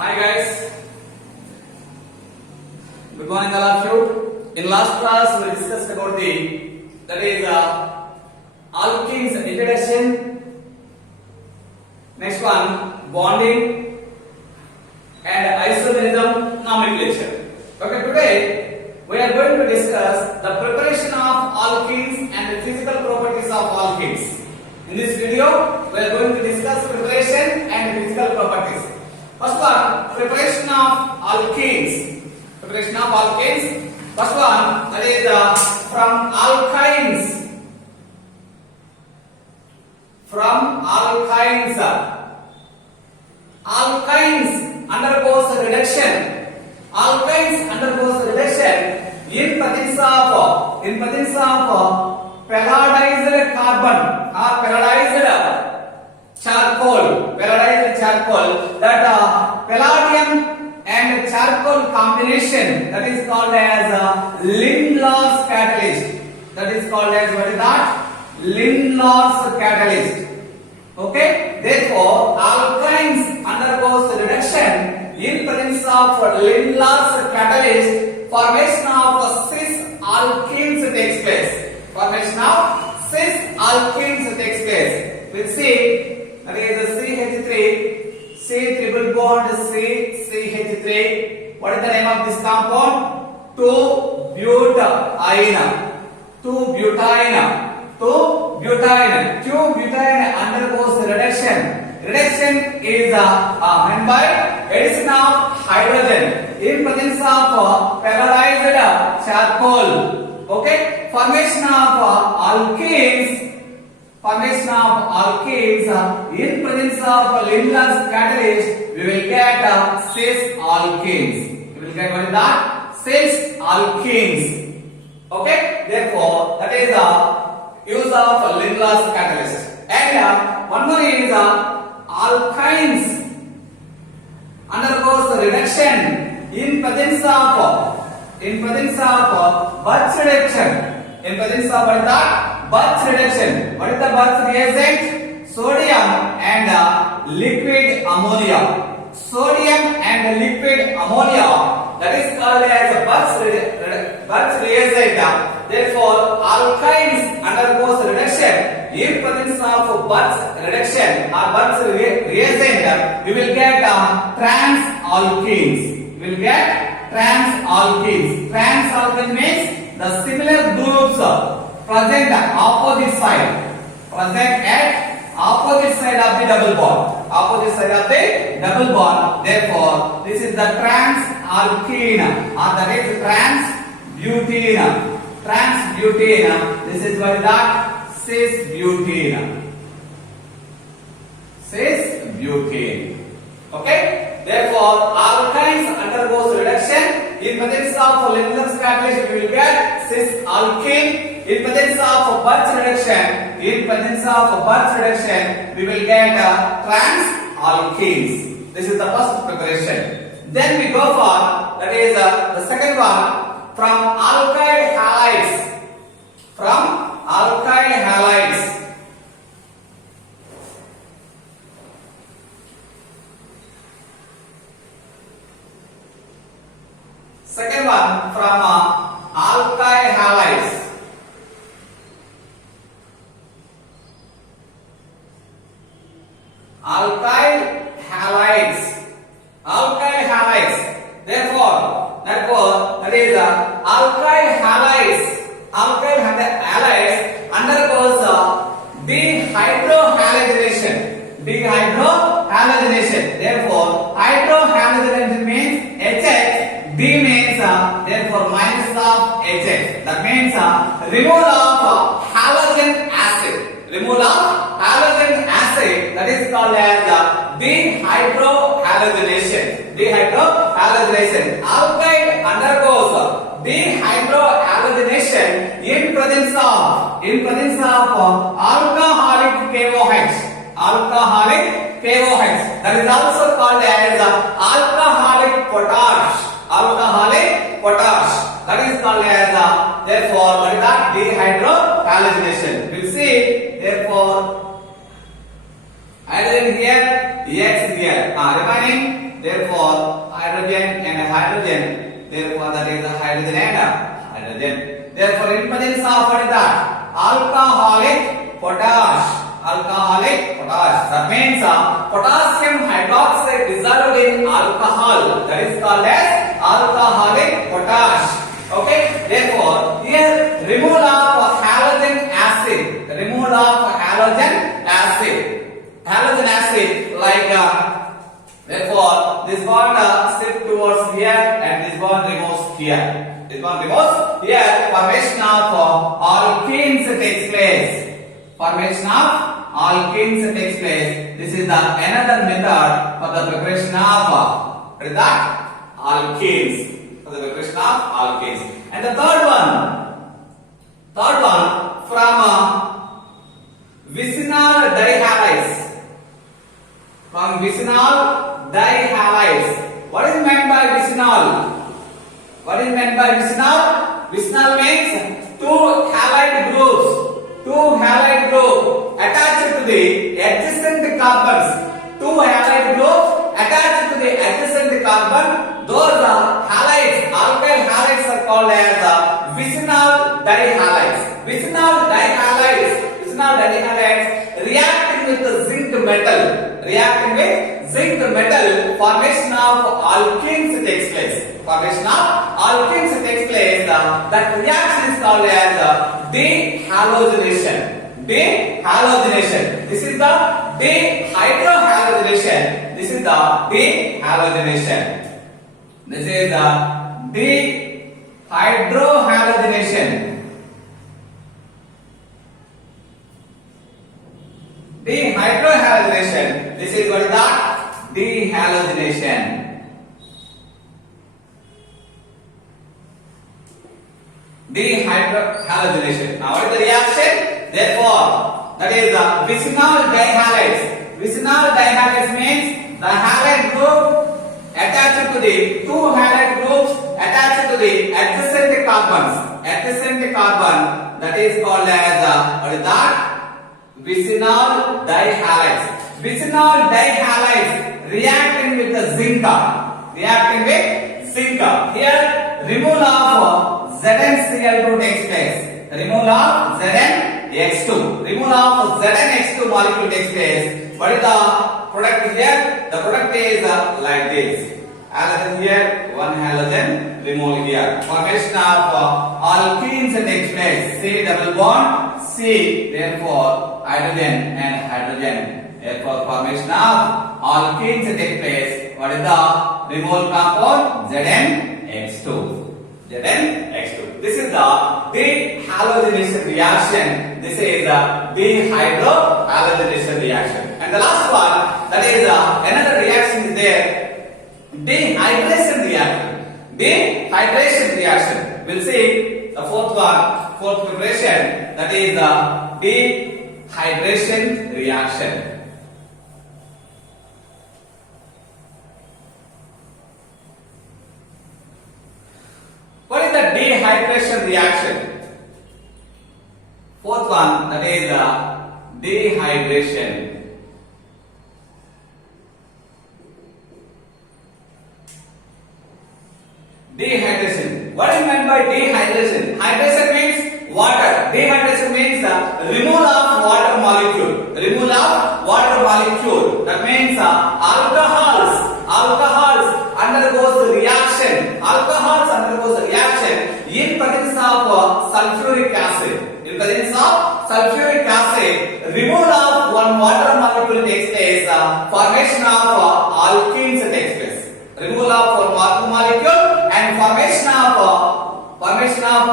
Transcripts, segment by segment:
Hi guys, good morning all of you. In last class we discussed about alkenes introduction. Next one bonding and isomerism nomenclature. Okay, today we are going to discuss the preparation of alkenes and the physical properties of alkenes. In this video we are going to discuss preparation and physical properties. First one, preparation of alkenes. Preparation of alkenes. First one, that is from alkynes. From alkynes. Alkynes undergoes reduction. Alkynes undergoes reduction in presence of pelladized carbon or pelladized charcoal that palladium and charcoal combination that is called as Lindlar's catalyst. That is called as what is that? Lindlar's catalyst. Okay, therefore alkynes undergoes reduction in presence of Lindlar's catalyst. Formation of cis alkenes takes place. Formation of cis alkenes takes place. We'll see. That is CH3, C triple bond C, CH3. What is the name of this compound? 2-butene. 2-butene. 2-butene. 2-butene undergoes reduction. Reduction is meant by addition of hydrogen in presence of pelladized charcoal. Okay, formation of alkenes. Formation of alkenes in presence of Lindlar's catalyst, we will get cis alkenes. We will get what is that? Cis alkenes. Okay, therefore that is the use of Lindlar's catalyst. And one more is alkynes undergoes reduction in presence of Birch reduction. In presence of what is that? Birch reduction. What is the Birch reagent? Sodium and liquid ammonia. Sodium and liquid ammonia. That is called as Birch reagent. Therefore, alkynes undergoes reduction in presence of Birch reduction or Birch reagent. We will get trans alkenes. We will get trans alkenes. Trans alkene means the similar groups present at opposite side of the double bond. Therefore this is the trans alkene or that is transbutene. This is what is that? Cis-butene. Okay, therefore alkynes undergoes reduction in presence of Lindlar's catalyst. We will get cis alkene. In presence of Birch reduction, we will get trans alkenes. This is the first preparation. Then we go for, that is the second one, from alkyl halides. From alkyl halides. Second one, from alkyl halides. Alkyl halides. Therefore, that is alkyl halides. Alkyl halides undergoes dehydrohalogenation. Therefore, hydrohalogenation means HH. D means therefore minus of HH. That means removal of halogen acid. That is called as dehydrohalogenation. Alkyl undergoes dehydrohalogenation in presence of alcoholic KOH. That is also called as alcoholic potash. That is called as therefore what is that? Dehydrohalogenation. We'll see. Therefore hydrogen here, X here. Remaining therefore hydrogen and hydrogen, therefore that is a hydrogen and a hydrogen. Therefore in presence of what is that? Alcoholic potash. Alcoholic potash. That means potassium hydroxide dissolved in alcohol. That is called as alcoholic potash. Okay. Therefore, here removal of halogen acid. Removal of halogen acid. Halogen acid, like therefore this bond shift towards here and this bond removes here. This bond removes here. Formation of alkenes takes place. Formation of alkenes takes place. This is the another method for the preparation of what is that? Alkenes. For the preparation of alkenes. And the third one from vicinal dihalides. From vicinal dihalides. What is meant by vicinal? What is meant by vicinal? Vicinal means two halide groups. Two halide groups attached to the adjacent carbons. Two halide groups attached to the adjacent carbon. Those halides, alkyl halides are called as vicinal dihalides. Vicinal dihalides reacting with the zinc metal. Reacting with zinc metal, formation of alkenes takes place. Formation of alkenes takes place. That reaction is called as dehalogenation. Dehalogenation. This is the dehydrohalogenation. This is the dehalogenation. This is the dehydrohalogenation. Dehydrohalogenation. This is what is that? Dehalogenation. Dehydrohalogenation. Now what is the reaction? Therefore, that is the vicinal dihalides. Vicinal dihalides means the halide group attached to the two halide groups attached to the adjacent carbons. Adjacent carbon, that is called as what is that? Vicinal dihalides. Vicinal dihalides reacting with the zinc. Reacting with zinc. Here removal of ZnCl2 takes place. Removal of ZnX2. Removal of ZnX2 molecule takes place. What is the product here? The product is like this. Halogen here, one halogen removed here. Formation of alkenes takes place. C double bond C. Therefore hydrogen and hydrogen. Therefore formation of alkenes takes place. What is the removal compound? ZnX2. ZnX2. This is the dehalogenation reaction. This is the dehydrohalogenation reaction. And the last one, that is another reaction is there. Dehydration reaction. Dehydration reaction. We'll see the fourth one, fourth preparation. That is the dehydration reaction. What is the dehydration reaction? Fourth one, that is dehydration. Dehydration. What is meant by dehydration? Hydration means water. Dehydration means removal of water molecule. Removal of water molecule. That means alcohols undergoes the reaction. Alcohols undergoes the reaction in presence of sulfuric acid. In presence of sulfuric acid, removal of one water molecule takes place. Formation of alkenes takes place. Removal of one water molecule and formation of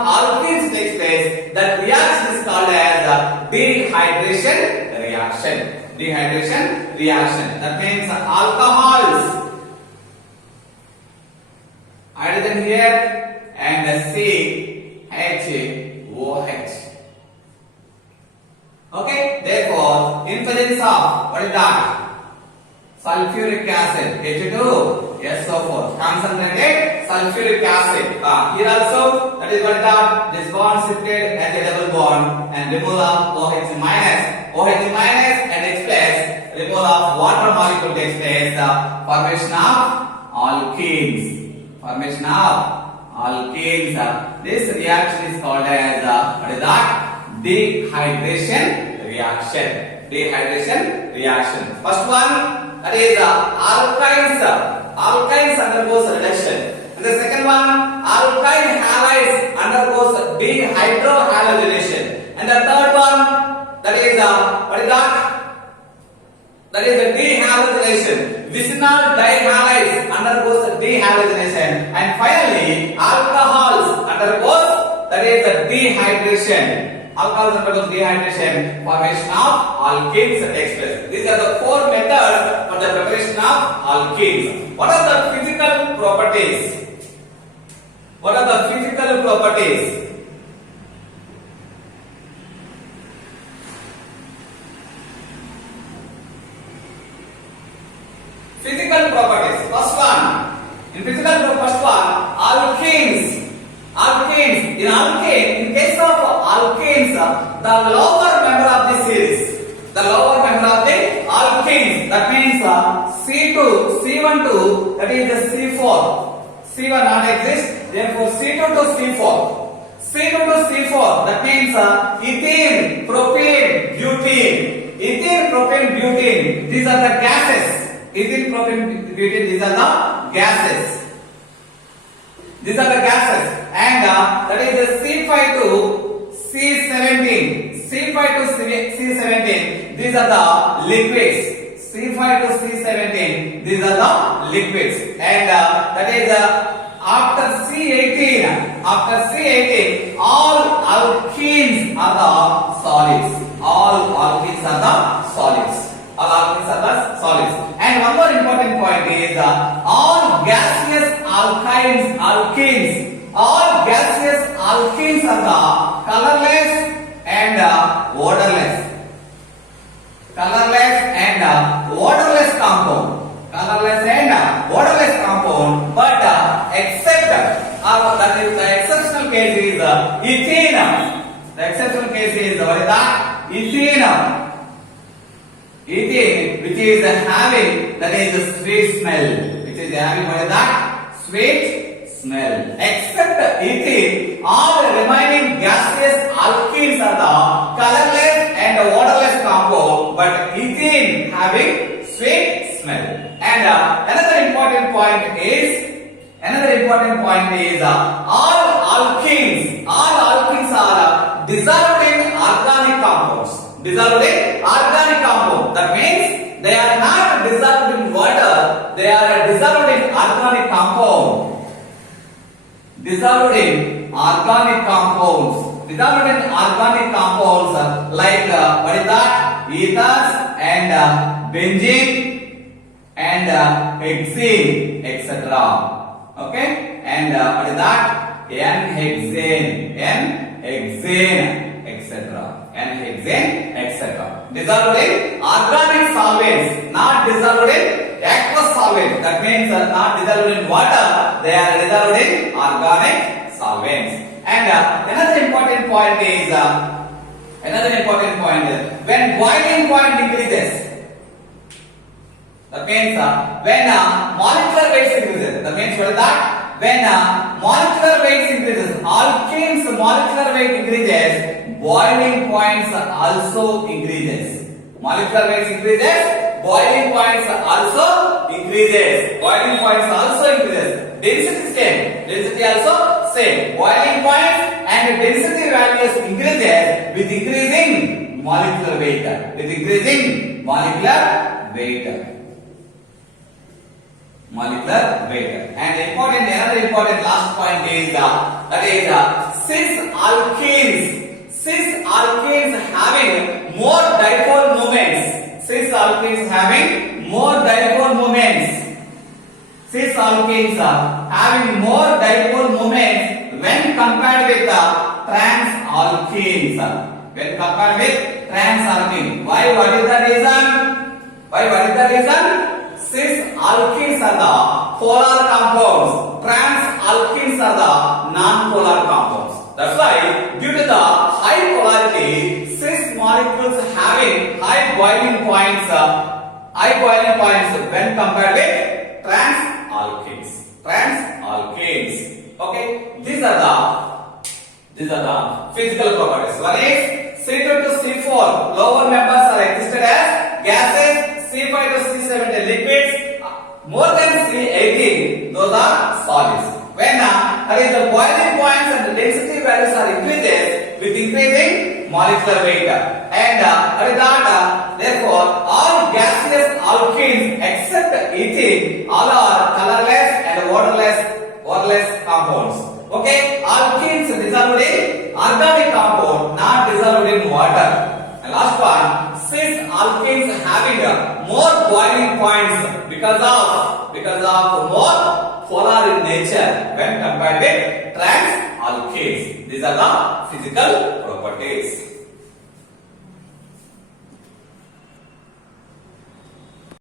alkenes takes place. That reaction is called as dehydration reaction. Dehydration reaction. That means alcohols. Hydrogen here and CHOH. Okay. Therefore, in presence of what is that? Sulfuric acid H2SO4, concentrated sulfuric acid. Here also, that is what is that? This bond shifted as a double bond and removal of OH minus and H plus removal of water molecule takes place, the formation of alkenes. Formation of alkenes. This reaction is called as what is that? Dehydration reaction. Dehydration reaction. First one, that is alkynes. Alkynes undergoes reduction. And the second one, alkyne halides undergoes dehydrohalogenation. And the third one, that is what is that? That is the dehalogenation. Vicinal dihalides undergoes dehalogenation. And finally, alcohols undergoes, that is the dehydration. Alcohols undergoes dehydration. Formation of alkenes takes place. These are the four methods for the preparation of alkenes. What are the physical properties? What are the physical properties? Physical properties. First one. In physical properties, first one, alkenes. Alkenes. In alkane, in case of alkenes, the lower member of the series. The lower member of the alkenes. That means C2, C1 to, that is the C4. C1 not exist. Therefore, C2 to C4. C2 to C4. That means ethene, propane, butene. Ethene, propane, butene. These are the gases. Ethene, propane, butene. These are the gases. These are the gases. And that is the C5 to C17. C5 to C17. These are the liquids. C5 to C17. These are the liquids. And that is after C18. After C18, all alkenes are the solids. All alkenes are the solids. All alkenes are the solids. And one more important point is all gaseous alkenes. All gaseous alkenes are the colorless and odorless. Colorless and odorless compound. Colorless and odorless compound. But except that is the exceptional case is ethene. The exceptional case is what is that? Ethene. Ethene, which is having, that is the sweet smell. Which is having what is that? Sweet smell. Except ethene, all remaining gaseous alkenes are the colorless and odorless compound, but ethene having sweet smell. And another important point is all alkenes are dissolved in organic compounds. Dissolved in organic compound. That means they are not dissolved in water. They are dissolved in organic compound. Dissolved in organic compounds. Dissolved in organic compounds like what is that? Ethers and benzene and hexene, etc. Okay? And what is that? N-hexane, etc. N-hexane, etc. Dissolved in organic solvents, not dissolved in aqueous solvents. That means not dissolved in water, they are dissolved in organic solvents. And another important point is when boiling point increases. That means when molecular weight increases. That means what is that? When molecular weight increases, alkenes molecular weight increases, boiling points also increases. Molecular weight increases, boiling points also increases. Boiling points also increases. Density same. Density also same. Boiling points and density values increases with increasing molecular weight. With increasing molecular weight. Molecular weight. And another important last point is that is cis alkenes having more dipole moments. Cis alkenes having more dipole moments. Cis alkenes having more dipole moments when compared with trans alkenes. When compared with trans alkenes. Why? What is the reason? Cis alkenes are the polar compounds, trans alkenes are the non-polar compounds. That's why, due to the high polarity, cis molecules having high boiling points high boiling points when compared with transalkanes. Transalkanes. Okay, these are the physical properties. One is C2 to C4 lower members are existed as gases, C5 to C7 liquids, more than C18 those are solids. When there is the boiling points and the density values are increases with increasing molecular weight, and therefore all gaseous alkenes except ethene all are colorless and odorless compounds. Okay, alkenes dissolved in organic compound, not dissolved in water. And last one, cis alkenes having more boiling points because of more polar in nature when compared with transalkanes. These are the physical properties.